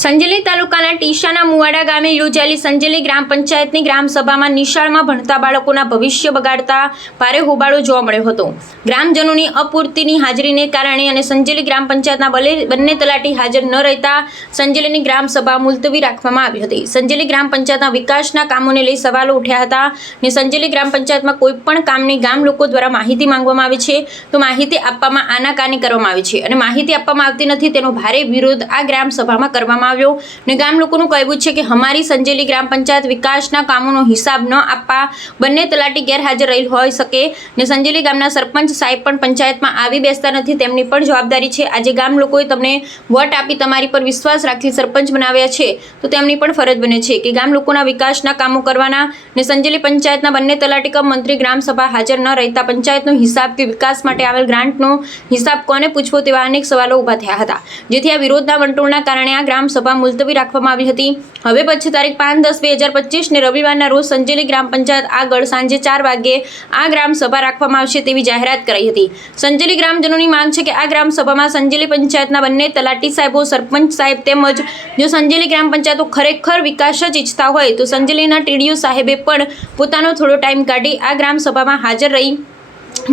સંજેલી તાલુકાના ટીશાના મુવાડા ગામે યોજાયેલી સંજેલી ગ્રામ પંચાયતની ગ્રામ સભામાં નિશાળમાં ભણતા બાળકોના ભવિષ્ય બગાડતા ભારે હોબાળો જોવા મળ્યો હતો. ગ્રામજનોની અપૂરતીની હાજરીને કારણે અને સંજેલી ગ્રામ પંચાયતના બલે- બંને તલાટી હાજર ન રહેતા સંજેલીની ગ્રામ સભા મુલતવી રાખવામાં આવી હતી. સંજેલી ગ્રામ પંચાયતના વિકાસના કામોને લઈ સવાલો ઉઠ્યા હતા ને સંજેલી ગ્રામ પંચાયતમાં કોઈ પણ કામની ગામ લોકો દ્વારા માહિતી માંગવામાં આવે છે તો માહિતી આપવામાં આનાકાની કરવામાં આવે છે અને માહિતી આપવામાં આવતી નથી તેનો ભારે વિરોધ આ ગ્રામ સભામાં કરવામાં આવ્યો ને ગામ લોકોનું કહેવું છે કે અમારી સંજેલી ગ્રામ પંચાયત વિકાસના કામોનો હિસાબ ન આપવા બંને તલાટી ગેરહાજર રહેલ હોઈ શકે. ને સંજેલી ગામના સરપંચ સાહેબ પણ પંચાયતમાં આવી બેસતા નથી, તેમની પણ જવાબદારી છે. આજે ગામ લોકોએ તમને વોટ આપી તમારી પર વિશ્વાસ રાખી સરપંચ બનાવ્યા છે. તો તેમની પણ ફરજ બને છે કે ગામ લોકોના વિકાસના કામો કરવાના. ને સંજેલી પંચાયતના બંને તલાટી કમ મંત્રી ગ્રામસભા હાજર ન રહેતા પંચાયતનો હિસાબ કે વિકાસ માટે આવેલ ગ્રાન્ટનો હિસાબ કોને પૂછવો તેવા અનેક સવાલો ઊભા થયા હતા. જેથી આ વિરોધના વંટોળના કારણે આ ગ્રામ સભા મુલતવી રાખવામાં આવી હતી. હવે પછી તારીખ પાંચ દસ બે હજાર પચીસને રવિવારના રોજ સંજેલી ગ્રામ પંચાયત આગળ સાંજે ચાર વાગ્યે આ ગ્રામ સભા રાખવામાં આવશે તેવી જાહેરાત કરાઈ હતી. સંજેલી ગ્રામજનોની માંગ છે કે આ ગ્રામ સભામાં સંજેલી પંચાયતના બંને તલાટી સાહેબો, સરપંચ સાહેબ તેમજ જો સંજેલી ગ્રામ પંચાયતો ખરેખર વિકાસ જ ઈચ્છતા હોય તો સંજેલીના ટીડીઓ સાહેબે પણ પોતાનો થોડો ટાઈમ કાઢી આ ગ્રામ સભામાં હાજર રહી.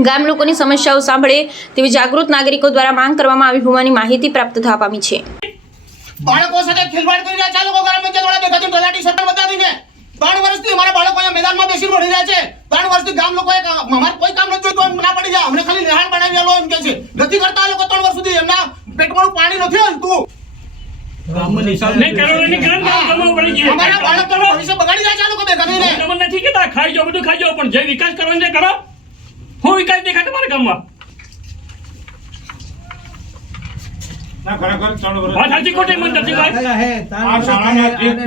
ગામ લોકોની સમસ્યાઓ સાંભળે તેવી જાગૃત નાગરિકો દ્વારા માંગ કરવામાં આવી હોવાની માહિતી પ્રાપ્ત થવા પામી છે. બાળકો સાથે ખેલવાડ કરી રહ્યા છે. આ લોકો ગ્રામ પંચાયત વાળા દેખાતું તલાટી સરપંચ બતાવીને ત્રણ વર્ષથી અમારા બાળકો અહીંયા મેદાનમાં બેસી ભણી રહ્યા છે. ત્રણ વર્ષથી ગામ લોકોએ અમારે કોઈ કામ નથી જોઈતું ના પડી જાય. અમને ખાલી રહેણ બનાવી આલો એમ કે છે. નથી કરતા લોકો ત્રણ વર્ષ સુધી. એમના પેટમાં પાણી નથી હલતું. અમારા ભવિષ્ય બગાડી રહ્યા છે આ લોકો. હું તમને નથી ખાઈ જાઓ બધું ખાઈ જાઓ પણ જે વિકાસ કરવાનો છે કરો. હું વિકાસ દેખાય તમારા ગામમાં? ના ખરેખર ત્રણ વર્ષ વાત સાચી ખોટી મને નથી ભાઈ આ શાળાના એક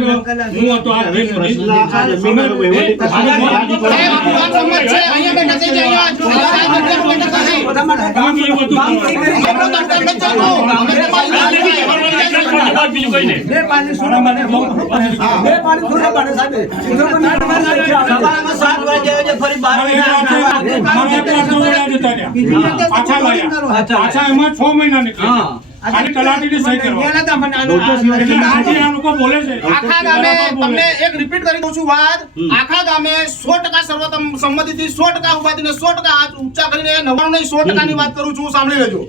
હું હતો આ. પાછા એમાં છ મહિના નીકળ્યા. ખાલી તલાટીની સહી કરવા. એટલે આજે આ લોકો બોલે છે. આખા ગામે તમને એક રિપીટ કરી દઉં છું વાત. આખા ગામે સો ટકા સર્વતમ સંમતિથી સો ટકા ઊભા થઈને સો હાથ ઊંચા કરીને નવ્વાણું નહીં સો ટકાની વાત કરું છું સાંભળી લેજો.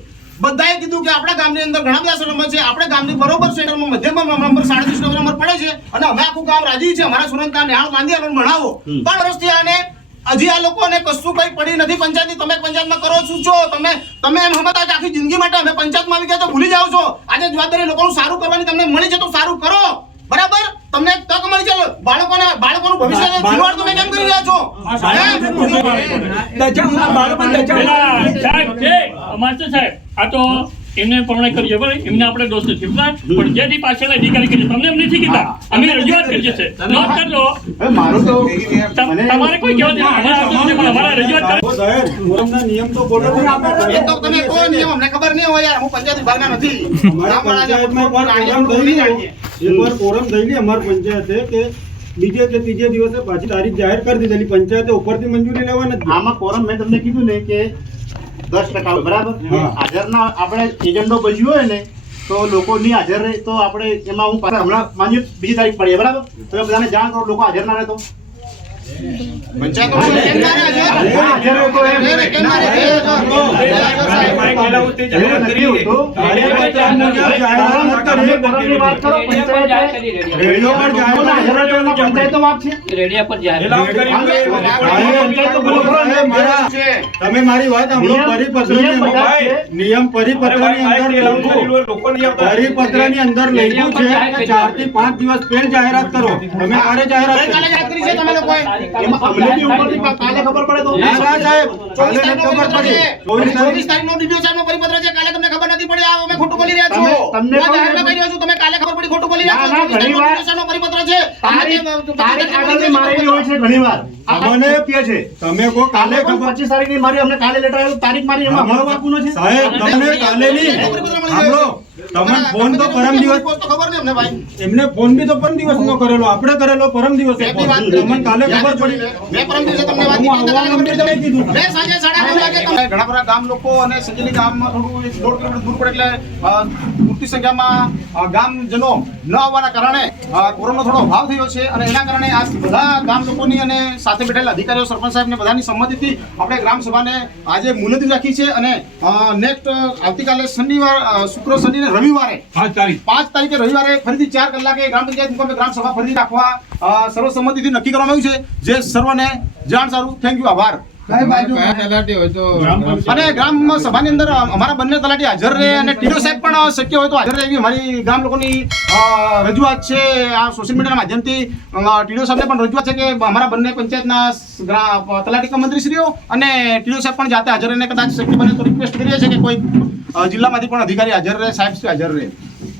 બધાએ કીધું કે આપણા ગામની અંદર ઘણા બધા સરપંચ છે આપણે ગામની બરોબર સેન્ટરમાં મધ્યમાં નંબર સાડત્રીસ નંબર પડે છે. અને અમે આખું ગામ રાજી છે અમારા સુરંતા નિહાળ માંદી ભણાવો. ત્રણ વર્ષથી આને હજી આ લોકોને કશું કઈ પડી નથી પંચાયતની. તમે પંચાયતમાં કરો છું છો? તમે તમે એમ સમજતા કે આખી જિંદગી માટે અમે પંચાયતમાં આવી ગયા તો ભૂલી જાઓ છો. આજે જવાબદારી લોકોનું સારું કરવાની તમને મળી છે તો સારું કરો. બરાબર? તમને તક મળી છે બાળકોને બાળકોનું ભવિષ્ય ખિલવાડ તમે કેમ કરી રહ્યા છો? બાળકોને. છે સાહેબ આ તો એમને પરણે કરીએ બરાબર એમને આપણે દોષ નથી પણ જે દી પાછળ અધિકારી કરીએ તમને એમ નથી કીધા? અમે રજૂઆત કરીએ છે નોંધ કરજો. તમ- તમારે કોઈ કહેવા દેવા અમારે આવતું નથી, પણ અમારા રજૂઆત કરી. એ તો તમે કહો નિયમ અમને ખબર નહીં હોય યાર. હું પંચાયત વિભાગના નથી. અમારા પંચાયતમાં પણ નહીં જાણીએ. એકવાર ફોરમ થયેલી અમાર પંચાયતે કે બીજે કે ત્રીજે દિવસે પાછી તારીખ જાહેર કરી દીધેલી. પંચાયતે ઉપરથી મંજૂરી લેવા નથી. આમાં ફોરમ મેં તમને કીધું ને કે દસ ટકા બરાબર હા. હાજરના આપણે એજન્ડો બચ્યું હોય ને તો લોકો ની હાજર રહે તો આપણે એમાં હું પાછા હમણાં માની બીજી તારીખ પડીએ બરાબર તમે બધાને જાણ કરો લોકો હાજર ના રહે તો પંચાયતોમાં કેમ ના રહે છે? હાજર હોય તો એમ. રે, રે, કેમ ના રહે છે? એવું નથી હોતું. તમે કોરમની વાત રેડિયો પર જાહેર લોકોના તો એમાં છે. તમે મારી વાત સાંભળો નિયમ- પરિપત્રની અંદર પરિપત્રની અંદર લખ્યું. છે કે ચારથી પાંચ દિવસ પહેલ જાહેરાત કરો. તમે આરે જાહેરાત ગઈકાલે જાહેરાત કરી છે તમે લોકોએ. અમને બી ઉપરથી કાલે ખબર પડે તો ના, સાહેબ. કાલે ખબર પરિપત્ર છે. પરિપત્ર કાલે તમને ખબર નથી પડી. આ અમે ખોટું બોલી રહ્યા છો તમને હું આ કહું જાહેરમાં કહી રહ્યો છું તમે કાલે ખબર પડી ખોટું બોલી ના, ઘણીવાર- પરિપત્ર છે. તારીખ આગળની મારેલી હોય છે ઘણીવાર અમને પીએ છે. તમે કો કાલે કાલે પણ ખબર પચીસ તારીખની મારી અમને કાલે લેટર આવ્યું તારીખ મારી એમાં અમારો વાંકુનો છે સાહેબ તમને કાલે નહીં સાંભળો તમને ફોન તો પરમ દિવસ તો ખબર નહીં અમને ભાઈ. એમને ફોન બી તો પરમ દિવસ નો કરેલો આપણે કરેલો પરમ દિવસે. મેં. તમને કાલે ખબર પડી. મેં પરમ દિવસે તમને વાત કીધી, તમને કીધું. મેં સાંજે સાડા નવ વાગે તમને ઘણા બધા ગામ લોકો અને સંજેલી ગામમાં થોડું એક દોઢ કિલોમીટર દૂર પડે એટલે મોટી સંખ્યામાં અ, ગામજનો ન આવવાના કારણે કોરોનો થોડો અભાવ થયો છે અને એના કારણે આ બધા ગામ લોકોની અને સાથે બેઠેલા અધિકારીઓ સરપંચ સાહેબને બધાની સંમતિથી આપણે ગ્રામ સભાને આજે મુલતવી રાખી છે અને નેક્સ્ટ આવતીકાલે શનિવાર શુક્ર શનિ અને રવિવારે પાંચ તારીખ. રવિવારે ફરીથી ચાર કલાકે ગ્રામ પંચાયત મુકામે ગ્રામ સભા ફરીથી રાખવા સર્વસંમતિથી નક્કી કરવામાં આવ્યું છે. જે સર્વને જાણ સારું. થેન્ક યુ આભાર. અને ગ્રામ સભાની અંદર અમારા બંને તલાટી હાજર રહે અને ટીઓ સાહેબ પણ શક્ય હોય તો હાજર રહે એવી અમારી ગામ લોકોની રજૂઆત છે આ સોશિયલ મીડિયાના માધ્યમથી. ટીડીઓ સાહેબને પણ રજૂઆત છે કે અમારા બંને પંચાયતના તલાટી કમ મંત્રીશ્રીઓ અને ટીડીઓ સાહેબ પણ જાતે હાજર રહીને કદાચ શક્ય બને તો રિક્વેસ્ટ કરીએ છીએ કે કોઈ જિલ્લામાંથી પણ અધિકારી હાજર રહે સાહેબ હાજર રહે.